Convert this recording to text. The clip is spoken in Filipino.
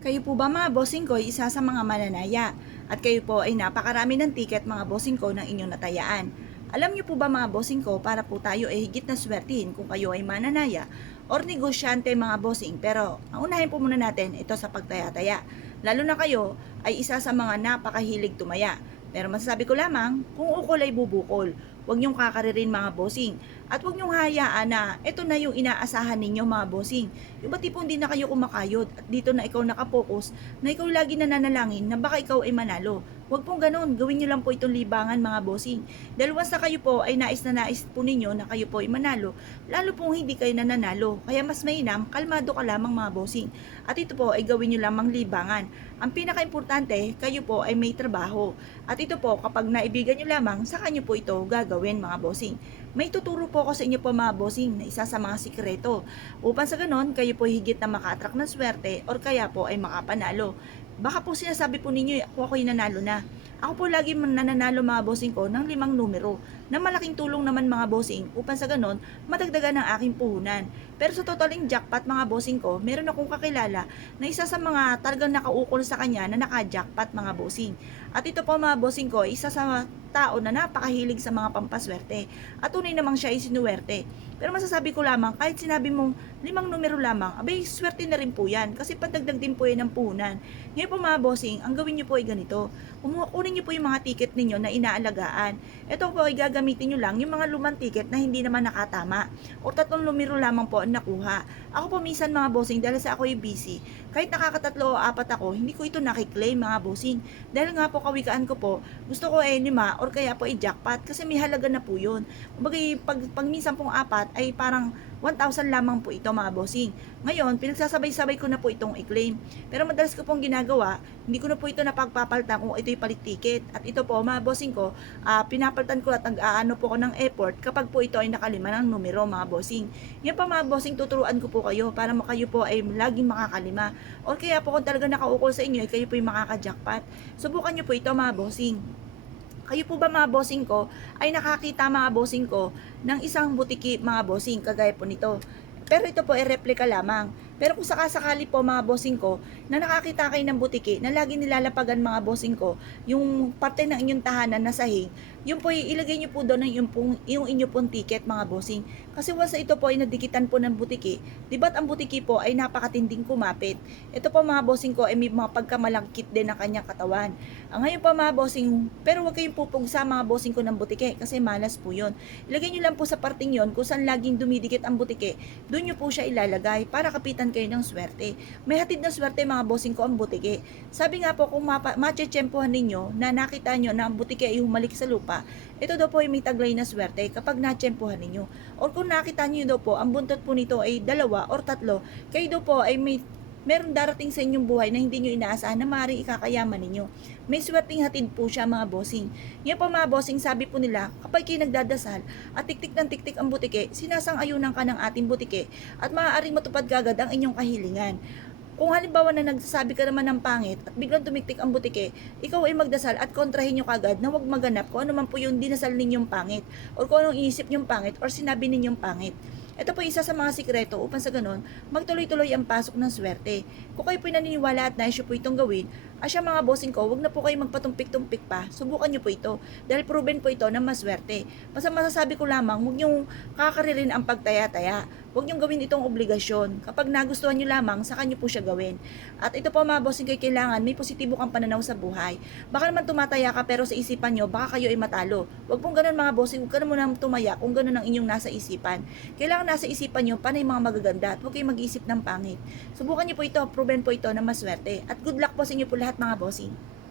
Kayo po ba mga bossing ko ay isa sa mga mananaya at kayo po ay napakarami ng tiket mga bossing ko ng inyong natayaan. Alam niyo po ba mga bossing ko para po tayo ay higit na swertihin kung kayo ay mananaya or negosyante mga bossing, pero ang unahin po muna natin ito sa pagtaya-taya. Lalo na kayo ay isa sa mga napakahilig tumaya. Pero masasabi ko lamang, kung ukol ay bubukol. Huwag niyong kakaririn mga bossing. At huwag niyong hayaan na ito na yung inaasahan ninyo mga bossing. Yung ba tipong hindi na kayo kumakayod at dito na ikaw nakapokus na ikaw lagi nananalangin na baka ikaw ay manalo. Huwag pong ganun. Gawin niyo lang po itong libangan mga bossing. Dahil once na kayo po ay nais na nais po ninyo na kayo po ay manalo, lalo pong hindi kayo nananalo. Kaya mas mainam, kalmado ka lamang mga bossing. At ito po ay gawin niyo lamang libangan. Ang pinaka-importante, kayo po ay may trabaho. At ito po, kapag naibigan niyo lamang, sa kanyo po ito gagawin mga bossing. May tuturo po ako sa inyo po mga bossing na isa sa mga sikreto. Upang sa ganon, kayo po higit na maka-attract ng swerte or kaya po ay makapanalo. Baka po sinasabi po ninyo, ako'y nanalo na. Ako po lagi nananalo mga bossing ko ng 5 numero na malaking tulong naman mga bossing upang sa ganon madagdagan ng aking puhunan. Pero sa totaling jackpot mga bossing ko, meron akong kakilala na isa sa mga talagang nakaukol sa kanya na naka-jackpot mga bossing. At ito po mga bossing ko, isa sa tao na napakahilig sa mga pampaswerte. At tunay namang siya ay sinuwerte. Pero masasabi ko lamang, kahit sinabi mong 5 numero lamang, abay, swerte na rin po yan. Kasi padagdag din po yan ng puhunan. Ngayon po mga bossing, ang gawin nyo po ay ganito. Kunin nyo po yung mga ticket ninyo na inaalagaan. Ito po ay gagamitin nyo lang yung mga lumang ticket na hindi naman nakatama. O 3 numero lamang po ang nakuha. Ako po minsan mga bossing, dahil sa ako ay busy, kahit nakakatatlo o 4 ako, hindi ko ito nakiklaim mga bossing. Dahil nga po kawikaan ko po, gusto ko ay 5 or kaya po ay jackpot kasi may halaga na po yun. Kumbaga pag minsan pong 4 ay parang 1,000 lamang po ito mga bossing. Ngayon, pinagsasabay-sabay ko na po itong i-claim. Pero madalas ko pong ginagawa, hindi ko na po ito napagpapalitan kung ito'y palit ticket. At ito po mga bossing ko, pinapalitan ko at nag-aano po ko ng effort kapag po ito ay nakalima ng numero mga bossing. Yan pa mga bossing, tuturuan ko po kayo para kayo po ay laging makakalima. O kaya po kung talaga nakaukol sa inyo, ay kayo po ay makaka-jackpot. Subukan nyo po ito mga bossing. Kayo po ba mga bossing ko ay nakakita mga bossing ko ng isang butiki mga bossing kagaya po nito? Pero ito po ay replika lamang. Pero kung sakasakali po mga bossing ko na nakakita kayo ng butiki na lagi nilalapagan mga bossing ko, yung parte ng inyong tahanan na sahig, yun po ilagay nyo po doon yung inyo pong ticket mga bossing. Kasi once ito po ay nadikitan po ng butiki, di ba't ang butiki po ay napakatinding kumapit? Ito po mga bossing ko ay may mga pagkamalangkit din ng kanyang katawan. Ngayon pa mga bossing, pero huwag kayong pupugsa mga bossing ko ng butike kasi malas po yun. Ilagay nyo lang po sa parting yon kung saan laging dumidikit ang butike, doon nyo po siya ilalagay para kapitan kayo ng swerte. May hatid na swerte mga bossing ko ang butike. Sabi nga po kung machechempohan ninyo na nakita nyo na ang butike ay humalik sa lupa, ito daw po ay may taglay na swerte kapag nachempohan ninyo. Or kung nakita nyo daw po, ang buntot po nito ay 2 or 3, kayo daw po ay meron darating sa inyong buhay na hindi nyo inaasahan na maaaring ikakayaman ninyo. May swerteng hatid po siya mga bossing. Yan po mga bossing, sabi po nila, kapag kayo nagdadasal at tiktik ng tiktik ang butike, sinasang-ayunan ka ng ating butike at maaaring matupad kagad ang inyong kahilingan. Kung halimbawa na nagsasabi ka naman ng pangit at biglang tumiktik ang butike, ikaw ay magdasal at kontrahin nyo kagad na huwag maganap kung ano man po yung dinasal ninyong pangit o kung anong inisip nyong pangit or sinabi ninyong pangit. Ito po isa sa mga sikreto upang sa ganon, magtuloy-tuloy ang pasok ng swerte. Kung kayo po naniniwala at nais po itong gawin, asya mga bossing ko, huwag na po kayo magpatumpik-tumpik pa. Subukan nyo po ito dahil proven po ito na maswerte. Basta masasabi ko lamang, huwag nyo kakaririn ang pagtaya-taya. Huwag nyo gawin itong obligasyon. Kapag nagustuhan nyo lamang, saka nyo po siya gawin. At ito po mga bossing ko, kailangan may positibo kang pananaw sa buhay. Baka naman tumataya ka pero sa isipan nyo, baka kayo ay matalo. Huwag pong ganun mga bossing, huwag ka na munang tumaya kung ganun ang inyong nasa isipan. Kailangan nasa isipan nyo, panay mga magaganda at huwag kayong mag-isip ng pangit. Subukan nyo po ito, proven po ito na maswerte. At good luck po sa inyo po lahat mga bossing.